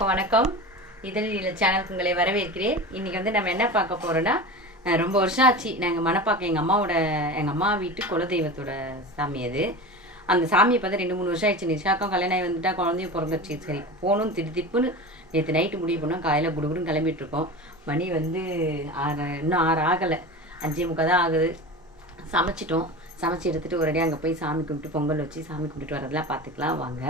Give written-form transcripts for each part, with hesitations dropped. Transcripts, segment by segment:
அனைவருக்கும் வணக்கம். இதழில் சேனலுக்கு உங்களை வரவேற்கிறேன். இன்னைக்கு வந்து நம்ம என்ன பார்க்க போறோம்னா, ரொம்ப வருஷம் ஆச்சு நாங்கள் மணப்பாக்கம் எங்கள் அம்மா வீட்டு குலதெய்வத்தோட சாமி அது. அந்த சாமியை பார்த்து 2-3 வருஷம் ஆயிடுச்சு. நிஷாக்கம் கல்யாணம் ஆகி வந்துட்டா, குழந்தையும் பிறந்துருச்சு. சரி போகணும் திப்புன்னு நேற்று நைட்டு முடிவு பண்ணோம். காலையில் குடுகுடுன்னு கிளம்பிட்டு இருக்கோம். மணி வந்து இன்னும் 6 ஆகலை, 5:45 தான் ஆகுது. சமைச்சு எடுத்துகிட்டு ஒரேடியாக அங்கே போய் சாமி கும்பிட்டு பொங்கல் வச்சு சாமி கும்பிட்டு வரதெல்லாம் பார்த்துக்கலாம் வாங்க.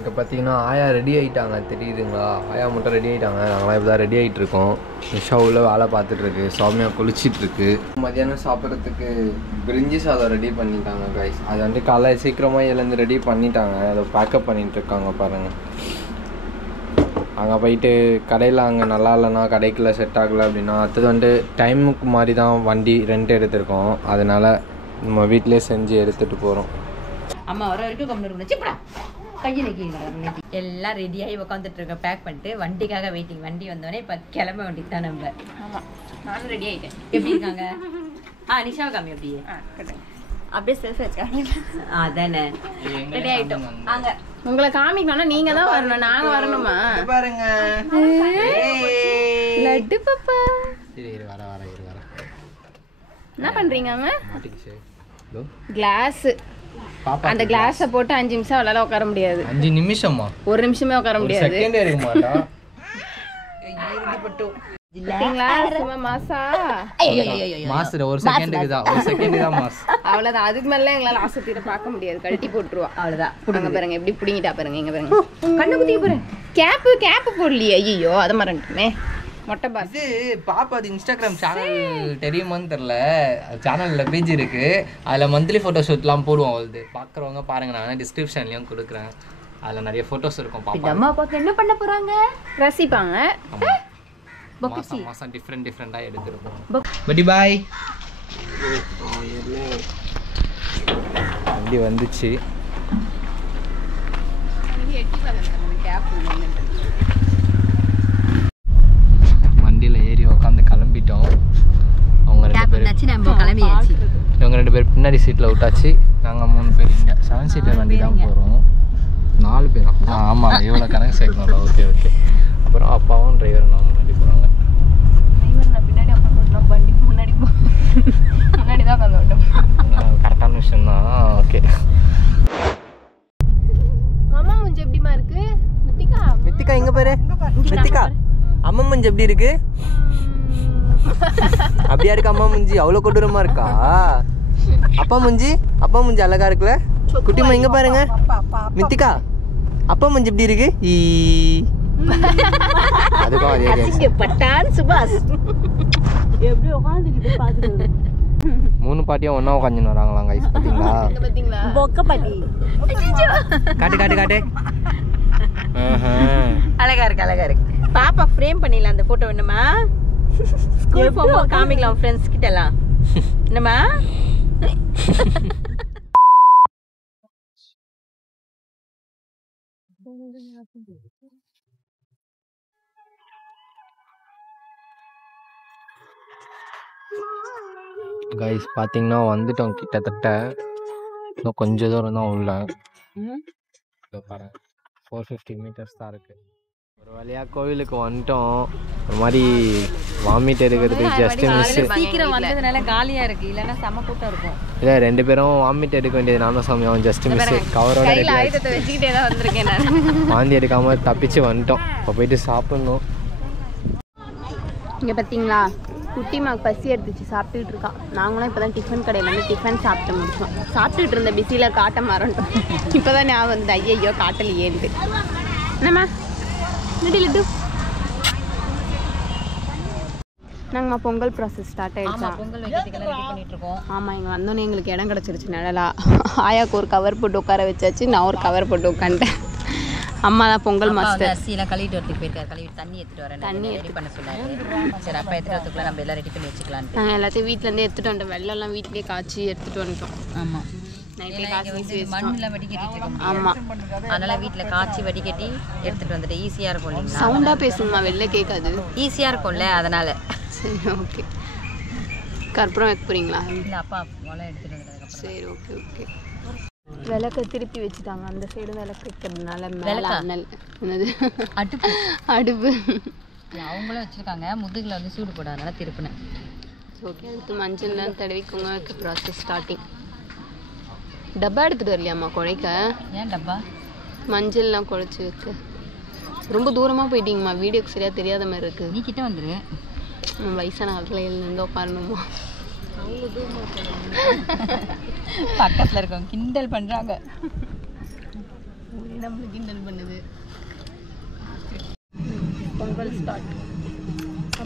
இப்போ பார்த்தீங்கன்னா ஆயா ரெடி ஆகிட்டாங்க, தெரியுதுங்களா? ஆயா மட்டும் ரெடி ஆகிட்டாங்க, நாங்களாம் இப்போ தான் ரெடி ஆகிட்டு இருக்கோம். நிஷா உள்ள வேலை பார்த்துட்ருக்கு, சௌமியா குளிச்சிட்ருக்கு. மத்தியானம் சாப்பிட்றதுக்கு பிரிஞ்சி சாதம் ரெடி பண்ணிட்டாங்க கைஸ். அது வந்து காலையில் சீக்கிரமாக எழுந்து ரெடி பண்ணிட்டாங்க. அதை பேக்கப் பண்ணிகிட்டு இருக்காங்க பாருங்கள். அங்கே போயிட்டு கடையில் அங்கே நல்லா இல்லைன்னா கடைக்குள்ளே செட் ஆகலை அப்படின்னா அடுத்தது வந்து டைமுக்கு மாதிரி தான் வண்டி ரெண்ட் எடுத்திருக்கோம். அதனால் நம்ம வீட்டிலே செஞ்சு எடுத்துகிட்டு போகிறோம். அம்மா வர வரைக்கும் கம்மிட்டு இருந்துச்சு. கையில் எல்லாம் ரெடியாகி உட்காந்துட்டு இருக்கோம், பேக் பண்ணிட்டு வண்டிக்காக வெயிட்டிங். வண்டி வந்தோடனே இப்போ கிளம்ப வேண்டியது தான் நம்ம. ஆமாம், நானும் ரெடி ஆகிட்டேன். எப்படி இருக்காங்க? நிஷா காமி அப்படியே அப்படியே செல்ஃபி வச்சுக்காங்க. அதானே ரெடி ஆகிட்டோம். அங்கே உங்களை காமிக்கணும்னா நீங்க தான் வரணும், நாங்க வரணுமா? பாருங்க லட்டு பாப்பா வர என்ன பண்றீங்க? கிளாஸ், அந்த கிளாஸை போட்டு 5 நிமிஷம் அவளால உட்கார முடியாது. 5 நிமிஷமா? 1 நிமிஷமே உட்கார முடியாது. செகண்ட் இருக்க மாட்டா. அவ்வளவுதான், அதுக்கு மேல எங்களால ஆசைத்தீர பார்க்க முடியாது. கழட்டி போட்டுருவா, அவ்வளவுதான். புடுங்க பாருங்க, எப்படி புடிங்கிட்டா பாருங்க. இங்க பாருங்க, கண்ணு குத்தி போறேன். கேப்பு போடலையே, ஐயோ அதை மறந்துட்டுமே. மொட்டை பாஸ் இது பாப்பா, அது இன்ஸ்டாகிராம் சேனல் தெரியுமான்னு தெரியல. சேனலில் பேஜ் இருக்கு, அதில் மந்த்லி ஃபோட்டோஷூட்லாம் போடுவோம். அவளுது பார்க்குறவங்க பாருங்க, நான் டிஸ்கிரிப்ஷன்லையும் கொடுக்குறேன். அதில் நிறைய ஃபோட்டோஸ் இருக்கும். பாப்பா அம்மா பார்க்க என்ன பண்ண போறாங்க, ரசிப்பாங்க. மாசம் டிஃப்ரெண்டாக எடுத்துருக்கோம். பட்டி பாய். வண்டி வந்துச்சு. வண்டியில் ஏறி உட்காந்து கிளம்பிட்டோம். அவங்க 2 பேர் கிளம்பியாச்சு. இவங்க 2 பேர் பின்னாடி சீட்டில் விட்டாச்சு. நாங்கள் 3 பேர் இங்கே 7 சீட்டர் வண்டி தான் போகிறோம். 4 பேரா? ஆமாம், இவ்வளோ கணக்கு சேர்க்கணும்ல. ஓகே. அப்புறம் அப்பாவும் டிரைவர் நான் முன்னாடி போகிறாங்க. பின்னாடி அப்புறம் வண்டி முன்னாடி தான் உட்காந்து விட்டோம். கரெக்டான விஷயம் தான். ஓகே, மாமா முஞ்சு எப்படிமா இருக்கு? மித்திகா எங்க பாரு. மித்திகா அம்மா முஞ்சி எப்படி இருக்கு? அப்படியா இருக்கு அம்மா முஞ்சி? அவ்வளோ கொடூரமா இருக்கா? அப்பா முஞ்சி அழகா இருக்குல்ல? குட்டிமா இங்க பாருங்க. மித்திகா அப்பா முஞ்சி எப்படி இருக்கு? அதுக்கும் அதே பட்டான் சுபாஷ் எப்படி உட்காந்துக்கிட்டு பாத்துட்டு 3 பாட்டியும் ஒன்னா உட்காந்துன்னு வராங்களாம் கைஸ். பாத்தீங்களா? பொக்க பாட்டி காட்டு. அழகா இருக்கு. பாப்பா ஃப்ரேம் பண்ணிடலாம் அந்த போட்டோ. என்னமா ஸ்கூல் போகும்போது காமிக்கலாம் ஃப்ரெண்ட்ஸ் கிட்ட எல்லாம். என்னமா கைஸ் பார்த்தீங்கன்னா வந்துட்டோம் கிட்டத்தட்ட. இன்னும் கொஞ்சம் தூரம் தான் உள்ள. பாருங்க 450 மீட்டர்ஸ் தான் இருக்குது. ஒரு வழியாக கோவிலுக்கு வந்துட்டோம். ஒரு மாதிரி வாமிட் எடுக்கிறது ஜஸ்ட் மிஸ். சீக்கிரம் வந்ததுனால காலியா இருக்கு, இல்லைன்னா செம கூட்டம் இருக்கும். இல்லை 2 பேரும் வாமிட் எடுக்க வேண்டியது நான் தான் சாமி. அவன் ஜஸ்ட் மிஸ். கவரோட வச்சுக்கிட்டே தான் வந்திருக்கேன் நான். வாந்தி எடுக்காமல் தப்பிச்சு வந்துட்டோம். இப்போ போயிட்டு சாப்பிட்ணும். இங்கே பார்த்தீங்களா, குட்டிமாக்கு பசி எடுத்துச்சு, சாப்பிட்டுட்டு இருக்கான். நாங்களும் இப்போ தான் டிஃபன் கடையில் வந்து டிஃபன் சாப்பிட்டு முடிச்சோம். சாப்பிட்டுட்டு இருந்த பிஸியில் காட்ட மாறோன்ட்டோம். இப்போ தான் ஞாபகம் வந்து ஐயோ காட்டலையேன்ட்டு. என்னம்மா லட்டு நாங்கம்மா பொங்கல் ப்ராசஸ் ஸ்டார்ட் ஆகிடுச்சா? பொங்கல் வைக்கிறதுக்கெல்லாம் ரெடி பண்ணிட்டு இருக்கோம். ஆமாம், இங்கே வந்தோன்னே எங்களுக்கு இடம் கிடச்சிருச்சு நிழலா. ஆயாவுக்கு ஒரு கவர் போட்டு உட்கார வச்சாச்சு, நான் ஒரு கவர் போட்டு உட்காந்துட்டேன். அம்மா தான் பொங்கல் மாஸ்டர். அரிசியெல்லாம் கழுவிட்டு வரதுக்கு போயிருக்காரு. கழுவிட்டு தண்ணி எடுத்துட்டு வரேன், தண்ணி ரெடி பண்ண சொன்னாரு. சரி அப்பா எடுத்துட்டு வரதுக்குள்ள நம்ம எல்லாம் ரெடி பண்ணி வச்சுக்கலாம். நாங்கள் எல்லாத்தையும் வீட்டிலேருந்தே எடுத்துகிட்டு வந்துட்டோம். வெள்ளெல்லாம் வீட்லேயே காய்ச்சி எடுத்துகிட்டு வந்துட்டோம். ஆமாம், மண்ணுல வடிகட்டிட்டு இருக்கோம். ஆமாம், அதனால வீட்டில் காய்ச்சி வடிகட்டி எடுத்துட்டு வந்துட்டு ஈஸியாக இருக்கும் இல்லைங்களா? சவுண்டாக பேசுங்கம்மா, வெளில கேட்காது. ஈஸியாக இருக்கும்ல, அதனால. சரி ஓகே. கற்பூரம் வைக்க போகிறீங்களா? இல்லை அப்பா எடுத்துட்டு வந்துடுறதுக்கு. சரி ஓகே. விளக்க திருப்பி வச்சுட்டாங்க. அந்த சைடு விளக்கு வைக்கிறதுனால மேலே அனல் என்னது அடுப்பு அடுப்பு அவங்களும் வச்சுருக்காங்க. முதுகில் வந்து சூடு போடாதனால திருப்பினேன். ஓகே, அடுத்து மஞ்சள்லாம் தடவிக்கோங்க. Process starting. டப்பா எடுத்துகிட்டு வரலையாம்மா குழைக்க? ஏன் டப்பா? மஞ்சள்லாம் குழைச்சி வைக்க. ரொம்ப தூரமாக போயிட்டீங்கம்மா, வீடியோக்கு சரியாக தெரியாத மாதிரி இருக்குது. நீ கிட்ட வந்துரு. வயசான காலத்தில் எழுந்து உட்காரணுமா? பக்கத்தில் இருக்கவங்க கிண்டல் பண்ணுறாங்க. நம்மளுக்கு கிண்டல் பண்ணுது. பொங்கல் ஸ்டார்ட்.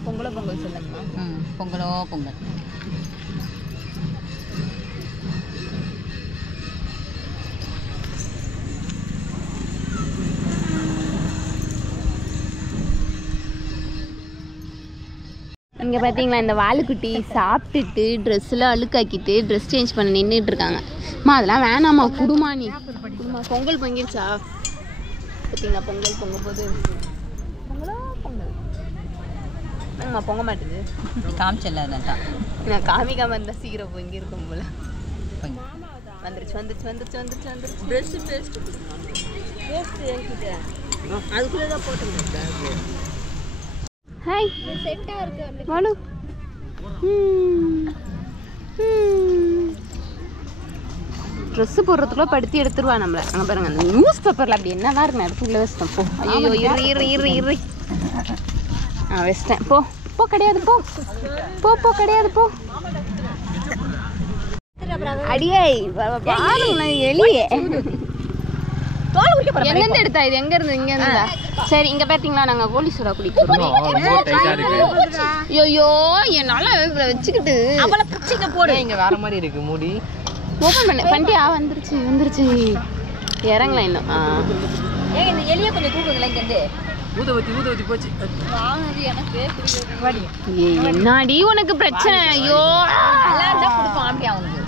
பொங்கலோ பொங்கல் சொல்லுங்கம்மா. பொங்கலோ பொங்கல். இங்கே பார்த்தீங்களா, இந்த வாலுக்குட்டி சாப்பிட்டுட்டு ட்ரெஸ்ஸெலாம் அழுக்காக்கிட்டு ட்ரெஸ் சேஞ்ச் பண்ண நின்றுட்டு இருக்காங்க. அம்மா அதெல்லாம் வேணாம்மா, குடுமா நீ குடுமா. பொங்கல் பொங்கிருச்சா பார்த்தீங்களா? பொங்கல் பொங்க போது பொங்கலோ பொங்கல். நாங்கம்மா பொங்க மாட்டேது. காமிச்சல அதான் நான் காமிக்காமல் இருந்தால் சீக்கிரம் பொங்கியிருக்கும் போல. வந்துருச்சு வந்துருச்சு வந்துருச்சு வந்துருச்சு வந்துருச்சு. ட்ரெஸ்ஸு பேஸ்ட்டு பேஸ்ட்டு என்கிட்ட அதுக்குள்ளே தான் போட்டு. ஹாய், செட்டாக இருக்கு வாலு. ட்ரெஸ்ஸு போடுறதுக்குள்ள படுத்தி எடுத்துருவா நம்மளை. அங்கே பாருங்க, அந்த நியூஸ் பேப்பரில் அப்படி என்னதான் இருக்கு, அதுக்குள்ளே வச்சிட்டேன். போ. ஐயோ இரு வச்சிட்டேன். போ போ, கிடையாது போ போ போ, கிடையாது போ. அடியே எலியே எங்கேருந்து எடுத்தா இது? எங்க இருந்து? இங்க இருந்தா சரி. இங்க பாத்தீங்களா, நாங்க கோலி சோடா குடிக்கிறோம். ஐயோ என்னால வச்சுக்கிட்டு அவளை பிடிச்சிங்க போடு. இங்க வேற மாதிரி இருக்கு மூடி. ஓபன் பண்ணிட்டியா? வந்துருச்சு. இறங்கலாம் இன்னும். ஏங்க இந்த எலியை கொஞ்சம் தூக்குங்களா இங்கேருந்து. ஊதவத்தி போச்சு. என்னடி உனக்கு பிரச்சனை? ஐயோ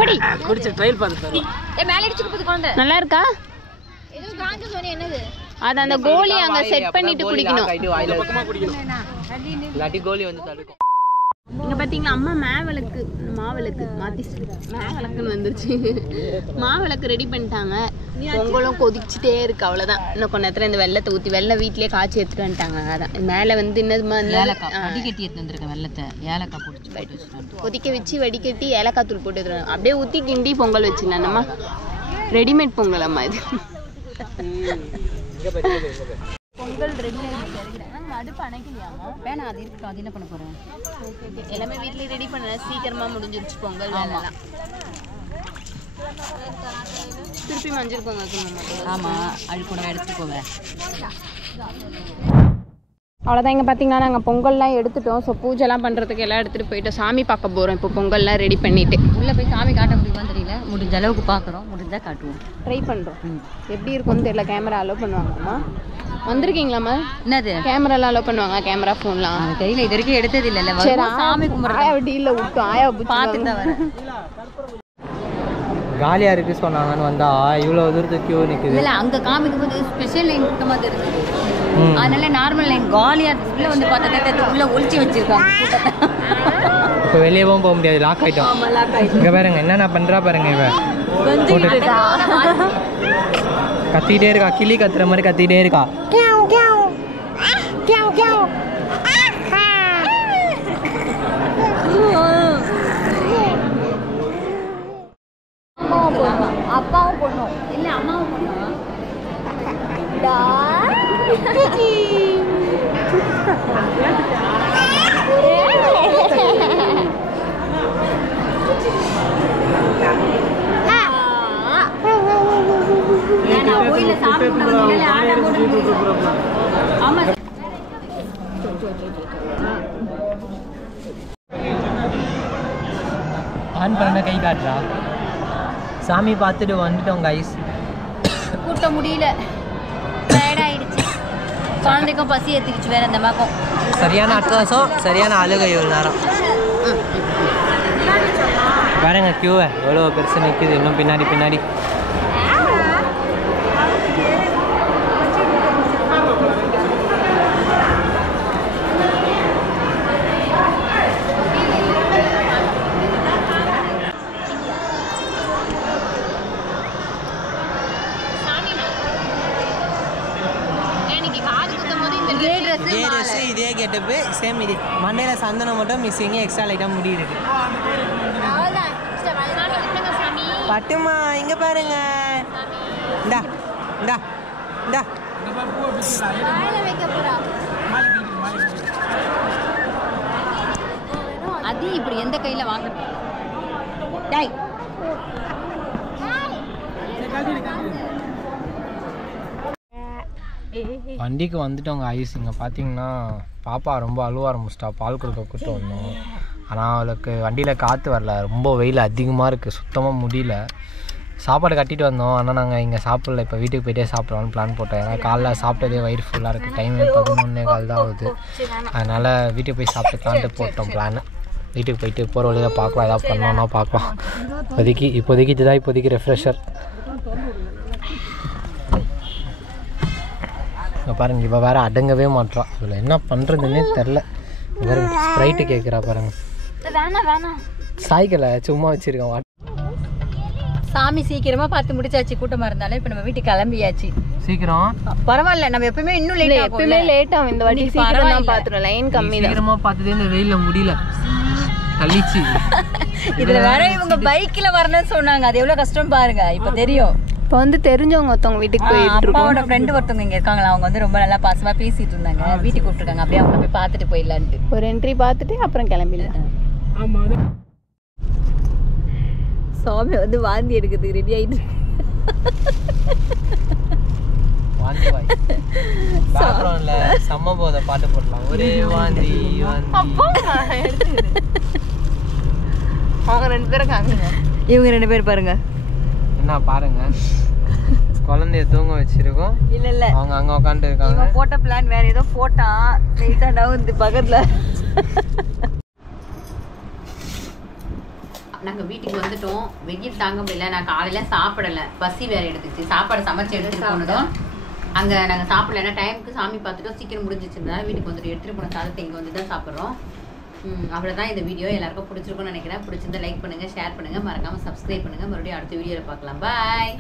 படி குடிச்ச ட்ரையல் பார்த்துட்டு மேலே அடிச்சுட்டு போகுது குழந்தை. நல்லா இருக்கா? அது அந்த கோலி அங்க செட் பண்ணிட்டு குடிக்கணும். இல்லாட்டி கோலி வந்து தடுக்கும். இங்க பாத்தீங்களா, அம்மா மாவிளக்கு மாத்தி மேவிளக்குன்னு வந்துருச்சு. மாவிளக்கு ரெடி பண்ணிட்டாங்க. பொங்கலும் கொதிச்சுட்டே இருக்கு. அவ்வளவுதான். இன்னும் கொஞ்ச நேரத்துல இந்த வெள்ளத்தை ஊத்தி வெள்ளை வீட்லயே காய்ச்சி எடுத்துட்டு வந்துட்டாங்க. அதான் மேல வந்து என்னதுமா வடிகட்டி எடுத்து வந்திருக்கேன். வெள்ளத்தை ஏலக்காய் போட்டு கொதிக்க வச்சு வடிகட்டி ஏலக்காய் தூள் போட்டு எடுத்துருவாங்க. அப்படியே ஊத்தி கிண்டி பொங்கல் வச்சிடலாம். நம்ம ரெடிமேட் பொங்கல் அம்மா இது. பொங்கல் ரெடி அடுப்பு அணைக்கலையாமா? வேணாம், அது இருக்கு. அது என்ன பண்ண போறேன்? எல்லாமே வீட்லயே ரெடி பண்ண சீக்கிரமா முடிஞ்சிருச்சு பொங்கல் வேலைலாம். திருப்பி மஞ்சள் பொங்கல். ஆமா, அழுக்கூட எடுத்துக்கோங்க. அவ்வளோதான். இங்கே பார்த்தீங்கன்னா நாங்கள் பொங்கல்லாம் எடுத்துட்டோம். ஸோ பூஜைலாம் பண்ணுறதுக்கு எல்லாம் எடுத்துகிட்டு போயிட்டோம். சாமி பார்க்க போகிறோம். இப்போ பொங்கல்லாம் ரெடி பண்ணிவிட்டு உள்ளே போய் சாமி காட்ட முடியுமா தெரியல. முடிஞ்ச அளவுக்கு பார்க்குறோம். முடிஞ்சால் காட்டுவோம். ட்ரை பண்ணுறோம். எப்படி இருக்கும்னு தெரியல. கேமரா அலோவ் பண்ணுவாங்கம்மா? வந்திருக்கீங்களாம்மா? என்னது கேமராலாம் அலோவ் பண்ணுவாங்க? கேமரா ஃபோன்லாம் தெரியல. இது வரைக்கும் எடுத்தது இல்லை. சரி, சாமி கும்பிட்றேன். ஆயா டீலில் விட்டோம். ஆயா பார்த்துட்டு தான் வரேன். காலியாக இருக்குது சொன்னாங்கன்னு வந்தா இவ்வளோ தூரத்துக்கு கியூ நிற்குது. இல்லை, அங்கே காமிக்கும் போது ஸ்பெஷல் லைன் கூட்டமாக தெரிஞ்சது. அதனால நார்மல் லைன் காலியாக உள்ளே வந்து பார்த்தா உள்ளே ஒழிச்சு வச்சிருக்காங்க கூட்டத்தை. இப்போ வெளியவும் போக முடியாது. லாக் ஆகிட்டோம். இங்கே பாருங்க என்னென்ன பண்ணுறா பாருங்க. இவன் கத்திக்கிட்டே இருக்கா. கிளி கத்துற மாதிரி கத்திக்கிட்டே இருக்கா. அப்பாவும் பொண்ணும் இல்லை, அம்மாவும் பொண்ணும். கோயில சாமி ஆமா. ஆன் பண்ண கை காட்டுறா. சாமி பார்த்துட்டு வந்துட்டோம் கைஸ். கூட்ட முடியல, டயர்டாயிடுச்சு. குழந்தைக்கும் பசி ஏற்றுக்குச்சு வேற. அந்த பக்கம் சரியான அட்டகாசம், சரியான அழுகை. இவ்வளோ நேரம் பாருங்க கியூவை எவ்வளோ பெருசு நிற்குது. இன்னும் பின்னாடி கெட்டப்பு சேம் இது மண்டையில் சந்தனம் மட்டும் மிஸ்ஸிங்க எக்ஸ்ட்ரா லைட்டாக முடி இருக்கு பட்டுமா இங்கே பாருங்க இந்தா இந்தா இந்தா அது இப்படி எந்த கையில் வாங்க டாய் வண்டிக்கு வந்துட்டோங்க ஐஸ். இங்கே பார்த்தீங்கன்னா பாப்பா ரொம்ப அழுவ ஆரம்பிச்சிட்டா. பால் கொடுக்க கூட்டு வந்தோம். ஆனால் அவளுக்கு வண்டியில் காற்று வரல, ரொம்ப வெயில் அதிகமாக இருக்குது, சுத்தமாக முடியல. சாப்பாடு கட்டிட்டு வந்தோம், ஆனால் நாங்கள் இங்கே சாப்பிடல. இப்போ வீட்டுக்கு போயிட்டே சாப்பிடலான்னு பிளான் போட்டோம். ஏன்னா காலைல சாப்பிட்டதே வயிறு ஃபுல்லாக இருக்குது. டைம் 11:15 தான் ஆகுது. அதனால் வீட்டுக்கு போய் சாப்பிட்டுக்கலான்ட்டு போட்டோம் பிளான். வீட்டுக்கு போயிட்டு போகிற வழியில் பார்க்கலாம், ஏதாவது பண்ணோன்னா பார்க்கலாம். இப்போதைக்கு இதுதான் இப்போதைக்கு ரெஃப்ரெஷர். இங்கே பாருங்கள், இப்போ வேறு அடங்கவே மாட்டான். இதில் என்ன பண்ணுறதுன்னே தெரில. வேறு ஸ்ப்ரைட்டு கேட்குறா பாருங்கள். சாய்க்கலை, சும்மா வச்சுருக்கேன். சாமி சீக்கிரமா பார்த்து முடிச்சாச்சு. கூட்டமா இருந்தாலும் இப்போ நம்ம வீட்டுக்கு கிளம்பியாச்சு. சீக்கிரம் பரவாயில்ல, நம்ம எப்பயுமே இன்னும் லேட் ஆகும். எப்பவுமே லேட் ஆகும். இந்த வாட்டி சீக்கிரம் தான் பார்த்துறோம். லைன் கம்மி தான். சீக்கிரமா பார்த்ததே இந்த வெயிலில் முடியல, கழிச்சு. இதுல வேற இவங்க பைக்ல வரணும்னு சொன்னாங்க. அது எவ்வளவு கஷ்டம் பாருங்க, இப்ப தெரியும். இப்போ வந்து தெரிஞ்சவங்க ஒருத்தவங்க வீட்டுக்கு போயிட்டு இருக்கோம். அப்பாவோட ஃப்ரெண்டு ஒருத்தவங்க இங்க இருக்காங்களா, அவங்க வந்து ரொம்ப நல்லா பாசமா பேசிட்டு இருந்தாங்க. வீட்டுக்கு கூப்பிட்டுருக்காங்க, அப்படியே அவங்க போய் பார்த்துட்டு போயிடலான்ட்டு. ஒரு என்ட்ரி பார்த்துட்டு அப்புறம் கிளம்பிடலாம். சாமி வந்து வாந்தி எடுக்கிறதுக்கு ரெடி ஆயிட்டு பேக்ரவுண்ட்ல செம்ம போத பாட்டு போடலாம். ஒரே வாந்தி அவங்க 2 பேரும் காமிங்க. இவங்க 2 பேர் பாருங்க என்ன பாருங்க, குழந்தைய தூங்க வச்சிருக்கோம். இல்ல அவங்க அங்க உட்காந்து இருக்காங்க. போட்ட பிளான் வேற ஏதோ போட்டா லைட்டா டவுன் பக்கத்துல. நாங்கள் வீட்டுக்கு வந்துட்டோம். வெயில் தாங்க முடியல. நான் காலையில் சாப்பிடலை, பசி வேறு எடுத்துச்சு. சாப்பாடு சமைச்சு எடுத்துகிட்டு போனதும் அங்கே நாங்கள் சாப்பிடல. ஏன்னா டைமுக்கு சாமி பார்த்துட்டோம், சீக்கிரம் முடிஞ்சிச்சுருந்தா வீட்டுக்கு வந்துட்டு எடுத்துகிட்டு போன சாதத்தை இங்கே வந்து தான் சாப்பிட்றோம். அவ்வளோதான் இந்த வீடியோ. எல்லாருக்கும் பிடிச்சிருக்கும்னு நினைக்கிறேன். பிடிச்சிருந்தா லைக் பண்ணுங்கள், ஷேர் பண்ணுங்கள், மறக்காமல் சப்ஸ்கிரைப் பண்ணுங்கள். மறுபடியும் அடுத்த வீடியோவில் பார்க்கலாம். பாய்.